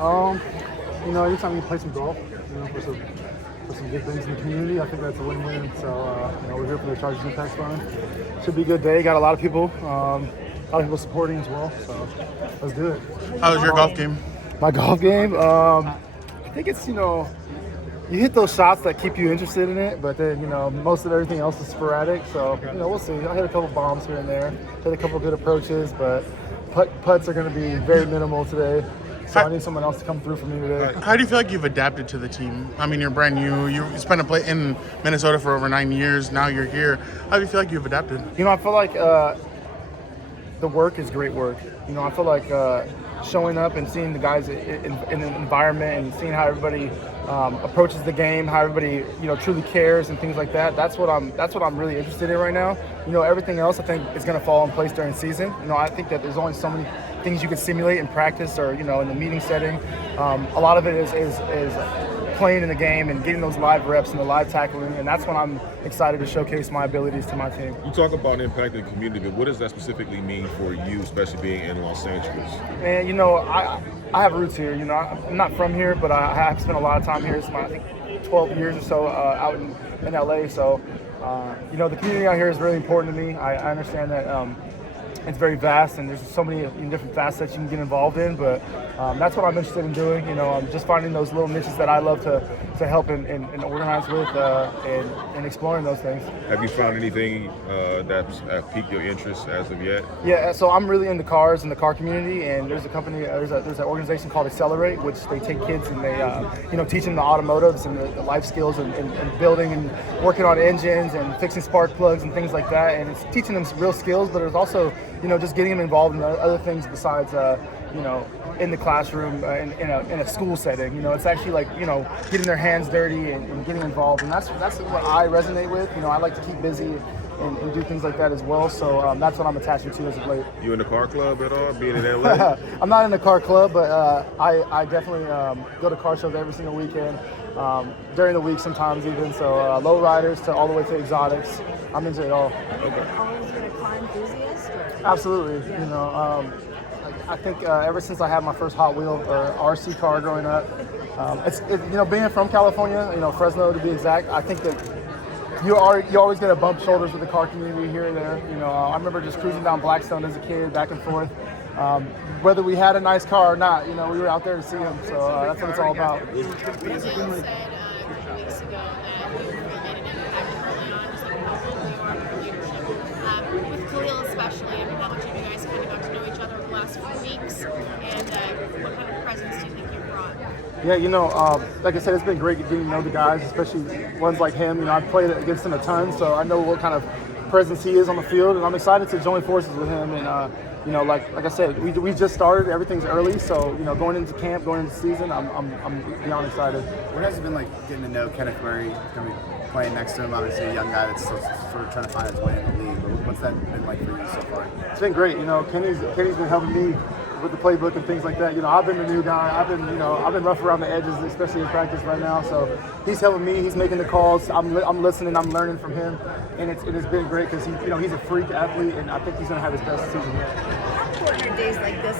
Anytime you play some golf, for some good things in the community, I think that's a win-win. So, we're here for the Chargers Impact Fund. Should be a good day. Got a lot of people supporting as well. So, let's do it. How was your golf game? My golf game, I think it's you hit those shots that keep you interested in it, but then most of everything else is sporadic. So we'll see. I hit a couple bombs here and there, hit a couple good approaches, but putts are going to be very minimal today. So I need someone else to come through for me today. How do you feel like you've adapted to the team? I mean, you're brand new. You spent in Minnesota for over 9 years. Now you're here. How do you feel like you've adapted? I feel like the work is great work. I feel like showing up and seeing the guys in the environment and seeing how everybody approaches the game, how everybody truly cares and things like that. That's what I'm really interested in right now. Everything else I think is going to fall in place during season. I think that there's only so many things you can simulate in practice or in the meeting setting. A lot of it is playing in the game and getting those live reps and the live tackling, and that's when I'm excited to showcase my abilities to my team. You talk about impacting the community, but what does that specifically mean for you, especially being in Los Angeles? And I have roots here. I'm not from here, but I have spent a lot of time here. It's I think 12 years or so out in LA. So the community out here is really important to me. I understand that it's very vast, and there's so many different facets you can get involved in, but that's what I'm interested in doing. Just finding those little niches that I love to help and organize with and exploring those things. Have you found anything that's piqued your interest as of yet? Yeah, so I'm really into cars and the car community, and there's a company, there's an organization called Accelerate, which they take kids and they teach them the automotives and the life skills and building and working on engines and fixing spark plugs and things like that, and it's teaching them some real skills, but it's also just getting them involved in other things besides, in the classroom, in a school setting. It's actually like, getting their hands dirty and getting involved. And that's what I resonate with. I like to keep busy and do things like that as well. So that's what I'm attaching to as of late. You in the car club at all, being in LA? I'm not in the car club, but I definitely go to car shows every single weekend. During the week sometimes even. So low riders to all the way to exotics. I'm into it all. Okay. Always been a car enthusiast? Absolutely. I think ever since I had my first Hot Wheel or RC car growing up, being from California, Fresno to be exact, I think that you always get a bump shoulders with the car community here and there. I remember just cruising down Blackstone as a kid, back and forth. Whether we had a nice car or not, we were out there to see them. So that's what it's all about. You said a couple weeks ago that you really made an impact early on, just like who you are in your leadership. With Khalil especially, how much have you guys kind of got to know each other over the last few weeks, and what kind of presence do you think you brought? Yeah, like I said, it's been great getting to know the guys, especially ones like him. I've played against him a ton, so I know what kind of presence he is on the field, and I'm excited to join forces with him. And like I said, we just started. Everything's early, so going into camp, going into season, I'm beyond excited. What has it been like getting to know Kenneth Murray, playing next to him? Obviously, a young guy that's still sort of trying to find his way in the league. But what's that been like for you so far? It's been great. Kenny's been helping me with the playbook and things like that. I've been the new guy. I've been rough around the edges, especially in practice right now. So he's helping me. He's making the calls. I'm listening. I'm learning from him, and it has been great because he's a freak athlete, and I think he's going to have his best season yet. How important are days like this